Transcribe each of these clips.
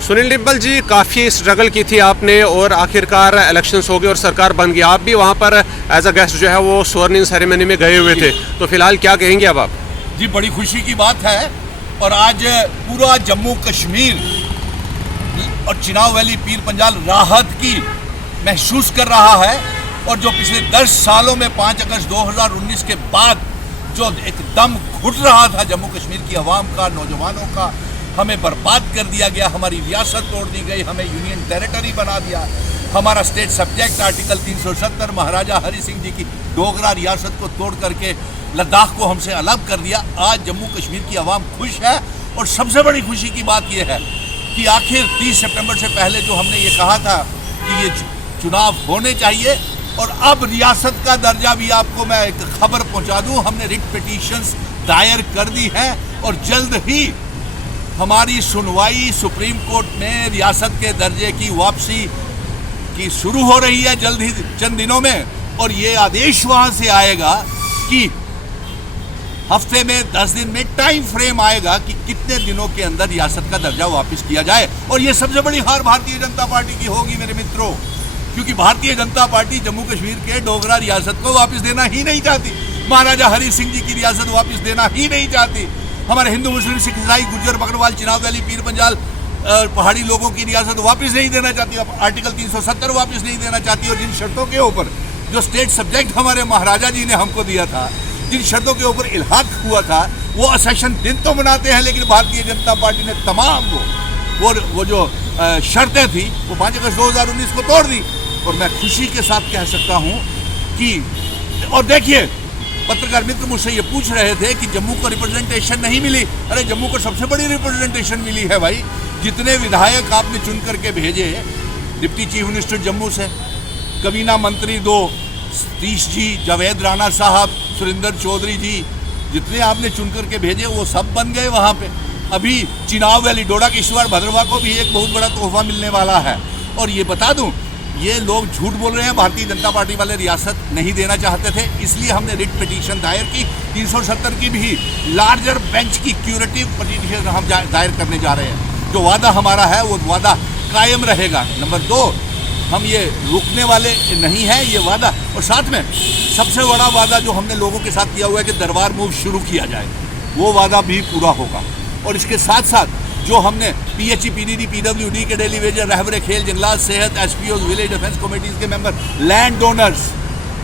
सुनील डिम्पल जी, काफ़ी स्ट्रगल की थी आपने और आखिरकार इलेक्शंस हो गए और सरकार बन गई। आप भी वहाँ पर एज अ गेस्ट जो है वो स्वर्निंग सेरेमनी में गए हुए थे, तो फिलहाल क्या कहेंगे अब आप? जी, बड़ी खुशी की बात है और आज पूरा जम्मू कश्मीर और चिनाब वैली पीर पंजाल राहत की महसूस कर रहा है। और जो पिछले 10 सालों में 5 अगस्त 2019 के बाद जो एकदम घुट रहा था जम्मू कश्मीर की आवाम का, नौजवानों का, हमें बर्बाद कर दिया गया, हमारी रियासत तोड़ दी गई, हमें यूनियन टेरिटरी बना दिया, हमारा स्टेट सब्जेक्ट आर्टिकल 370 महाराजा हरि सिंह जी की डोगरा रियासत को तोड़ करके लद्दाख को हमसे अलग कर दिया। आज जम्मू कश्मीर की आवाम खुश है और सबसे बड़ी खुशी की बात यह है कि आखिर 30 सितंबर से पहले जो हमने ये कहा था कि ये चुनाव होने चाहिए, और अब रियासत का दर्जा भी आपको मैं एक खबर पहुंचा दूं, हमने रिट पिटीशंस दायर कर दी है और जल्द ही हमारी सुनवाई सुप्रीम कोर्ट में रियासत के दर्जे की वापसी की शुरू हो रही है जल्द ही, चंद दिनों में। और ये आदेश वहां से आएगा कि हफ्ते में 10 दिन में टाइम फ्रेम आएगा कि कितने दिनों के अंदर रियासत का दर्जा वापस किया जाए। और ये सबसे बड़ी हार भारतीय जनता पार्टी की होगी मेरे मित्रों, क्योंकि भारतीय जनता पार्टी जम्मू कश्मीर के डोगरा रियासत को वापस देना ही नहीं चाहती, महाराजा हरि सिंह जी की रियासत वापस देना ही नहीं चाहती, हमारे हिंदू मुस्लिम सिख ईसाई गुज्जर बकरवाल चिनाब वैली पीर पंजाल पहाड़ी लोगों की रियासत वापस नहीं देना चाहती, आर्टिकल 370 वापस नहीं देना चाहती। और जिन शर्तों के ऊपर जो स्टेट सब्जेक्ट हमारे महाराजा जी ने हमको दिया था, जिन शर्तों के ऊपर इल्हाक हुआ था, वो असेशन दिन तो मनाते हैं, लेकिन भारतीय जनता पार्टी ने तमाम वो जो शर्तें थी वो 5 अगस्त 2019 को तोड़ दी। और मैं खुशी के साथ कह सकता हूँ कि, और देखिए, पत्रकार मित्र मुझसे ये पूछ रहे थे कि जम्मू को रिप्रेजेंटेशन नहीं मिली। अरे जम्मू को सबसे बड़ी रिप्रेजेंटेशन मिली है भाई। जितने विधायक आपने चुन करके भेजे, डिप्टी चीफ मिनिस्टर जम्मू से, कबीना मंत्री 2 सतीश जी, जावेद राणा साहब, सुरेंद्र चौधरी जी, जितने आपने चुन करके भेजे वो सब बन गए वहाँ पे। अभी चिनाब वैली डोडा किश्तवाड़ भद्रवाह को भी एक बहुत बड़ा तोहफा मिलने वाला है। और ये बता दूं, ये लोग झूठ बोल रहे हैं, भारतीय जनता पार्टी वाले रियासत नहीं देना चाहते थे, इसलिए हमने रिट पिटीशन दायर की। 370 की भी लार्जर बेंच की क्यूरेटिव पिटीशन हम दायर करने जा रहे हैं। जो वादा हमारा है वो वादा कायम रहेगा। नंबर 2, हम ये रुकने वाले नहीं हैं, ये वादा। और साथ में सबसे बड़ा वादा जो हमने लोगों के साथ किया हुआ है कि दरबार मूव शुरू किया जाए, वो वादा भी पूरा होगा। और इसके साथ साथ जो हमने PHE, PDD, PWD के डेली वेजर, रहबरे खेल, जंगलात, सेहत, SPOs, विलेज डिफेंस कमेटीज के मेंबर, लैंड डोनर्स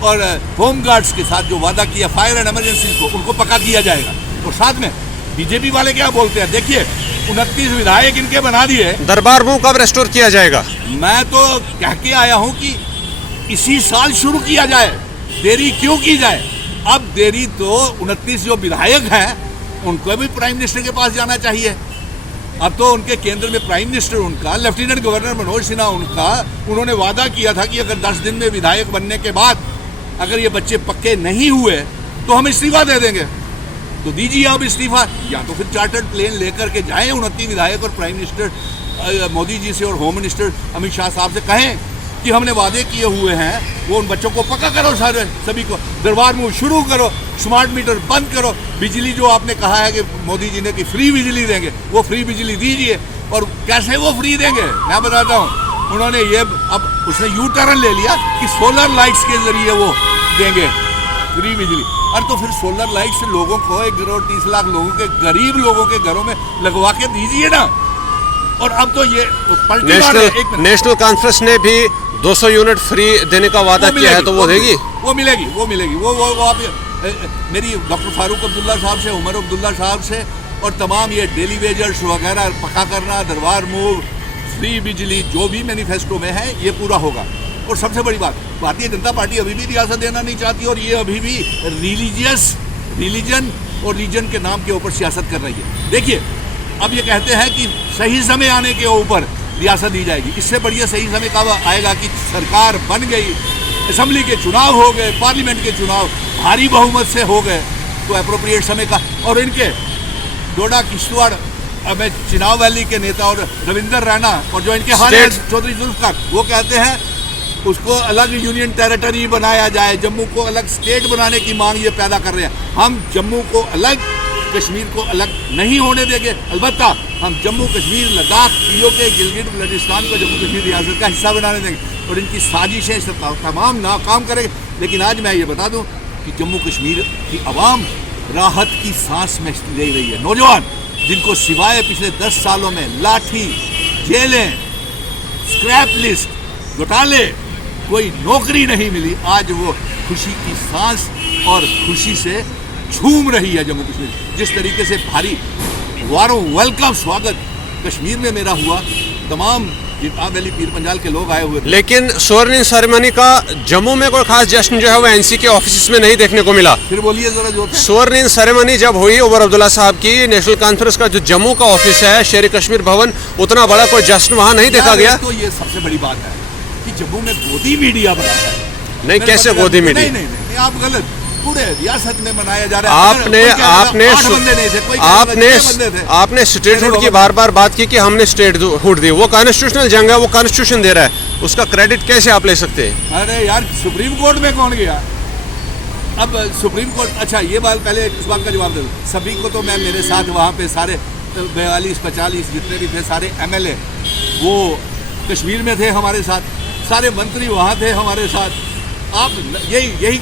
और होम गार्ड्स के साथ जो वादा किया फायर एंड इमरजेंसी को, उनको पक्का किया जाएगा। और साथ में बीजेपी वाले क्या बोलते हैं, देखिए 29 विधायक इनके बना दिए। दरबार मूव कब रेस्टोर किया जाएगा? मैं तो कह के आया हूं कि इसी साल शुरू किया जाए, देरी क्यों की जाए। अब देरी तो 29 जो विधायक हैं उनको भी प्राइम मिनिस्टर के पास जाना चाहिए। अब तो उनके केंद्र में प्राइम मिनिस्टर उनका, लेफ्टिनेंट गवर्नर मनोज सिन्हा उनका, उन्होंने वादा किया था कि अगर 10 दिन में विधायक बनने के बाद अगर ये बच्चे पक्के नहीं हुए तो हम इस्तीफा दे देंगे। तो दीजिए आप इस्तीफा, या तो फिर चार्टर्ड प्लेन लेकर के जाएं 29 विधायक और प्राइम मिनिस्टर मोदी जी से और होम मिनिस्टर अमित शाह साहब से कहें कि हमने वादे किए हुए हैं, वो उन बच्चों को पक्का करो, सारे सभी को दरबार मूव शुरू करो, स्मार्ट मीटर बंद करो, बिजली जो आपने कहा है कि मोदी जी ने कि फ्री बिजली देंगे, वो फ्री बिजली दीजिए। और कैसे वो फ्री देंगे मैं बताता हूँ। उन्होंने ये अब उसने यू टर्न ले लिया कि सोलर लाइट्स के जरिए वो देंगे फ्री बिजली। और तो फिर सोलर लाइट से लोगों को 1 करोड़ 30 लाख लोगों के, गरीब लोगों के घरों में लगवा के दीजिए ना। और अब तो ये नेशनल कॉन्फ्रेंस ने भी 200 यूनिट फ्री देने का वादा किया है, तो वो देगी? वो मिलेगी। वो आप मेरी डॉक्टर फारूक अब्दुल्ला साहब से, उमर अब्दुल्ला साहब से और तमाम ये डेली वेजर्स वगैरह पक्का करना, दरबार मूव, फ्री बिजली, जो भी मैनिफेस्टो में है ये पूरा होगा। और सबसे बड़ी बात, भारतीय जनता पार्टी अभी भी रियासत देना नहीं चाहती और ये अभी भी रिलीजन और रीजन के नाम के ऊपर सियासत कर रही है। देखिए, अब ये कहते हैं कि सही समय आने के ऊपर रियासत दी जाएगी। इससे बढ़िया सही समय कब आएगा कि सरकार बन गई, असेंबली के चुनाव हो गए, पार्लियामेंट के चुनाव भारी बहुमत से हो गए, तो अप्रोप्रिएट समय का। और इनके डोडा किश्तवाड़ में चिनाब वैली के नेता और रविंदर रैना और जो इनके हाल चौधरी जुल्फकार, वो कहते हैं उसको अलग यूनियन टेरिटरी बनाया जाए, जम्मू को अलग स्टेट बनाने की मांग ये पैदा कर रहे हैं। हम जम्मू को अलग कश्मीर को अलग नहीं होने देंगे। अलबत्ता हम जम्मू कश्मीर, लद्दाख, पीओके, गिलगिट बल्टिस्तान को जम्मू कश्मीर रियासत का हिस्सा बनाने देंगे और इनकी साजिशें तमाम नाकाम करेंगे। लेकिन आज मैं ये बता दूं कि जम्मू कश्मीर की आवाम राहत की सांस में ले रही है। नौजवान जिनको सिवाय पिछले 10 सालों में लाठी, जेलें, स्क्रैप लिस्ट, घोटाले, कोई नौकरी नहीं मिली, आज वो खुशी की सांस और खुशी से झूम रही है जम्मू कश्मीर। जिस तरीके से भारी वारों वेलकम स्वागत कश्मीर में मेरा हुआ, तमाम जितना वैली पीर पंजाल के लोग आए हुए थे। लेकिन स्वर्णिम सेरेमनी का जम्मू में कोई खास जश्न जो है वो एनसी के ऑफिस में नहीं देखने को मिला। फिर बोलिए जरा जोर से। स्वर्णिम सेरेमनी जब हुई उमर अब्दुल्ला साहब की, नेशनल कॉन्फ्रेंस का जो जम्मू का ऑफिस है, शेर कश्मीर भवन, उतना बड़ा कोई जश्न वहाँ नहीं देखा गया। तो ये सबसे बड़ी बात है कि जम्मू में गोदी मीडिया बना है। नहीं, कैसे गोदी मीडिया? नहीं, आप गलत। पूरे रियासत में मनाया जा रहा है। आपने स्टेटहुड की बार बार बात की कि हमने स्टेटहुड दी, वो कॉन्स्टिट्यूशनल जंग है, वो कॉन्स्टिट्यूशन दे रहा है, उसका क्रेडिट कैसे आप ले सकते हैं? अरे यार, सुप्रीम कोर्ट में कौन गया? अब सुप्रीम कोर्ट, अच्छा ये बात पहले इस बात का जवाब दे दो। सभी को तो मैं, मेरे साथ वहाँ पे सारे 42-45 जितने भी थे सारे MLA वो कश्मीर में थे हमारे साथ, सारे मंत्री वहाँ थे हमारे साथ। आप यही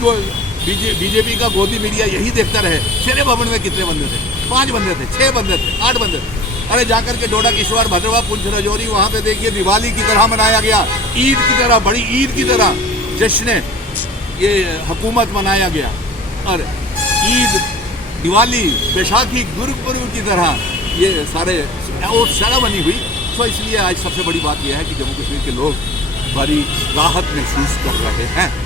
बीजेपी का गोदी मीडिया यही देखता रहे। शेरे भवन में कितने बंदे थे? 5 बंदे थे, 6 बंदे थे, 8 बंदे थे। अरे जाकर के डोडा किश्तवाड़, भद्रवा, पुंछ, राजौरी, वहाँ पे देखिए दिवाली की तरह मनाया गया, ईद की तरह, बड़ी ईद की तरह जश्न ये हुकूमत मनाया गया। और ईद, दिवाली, बैसाखी, गुरुपुरब की तरह ये सारे और सेरेमनी हुई। तो इसलिए आज सबसे बड़ी बात यह है कि जम्मू कश्मीर के लोग बड़ी राहत महसूस कर रहे हैं।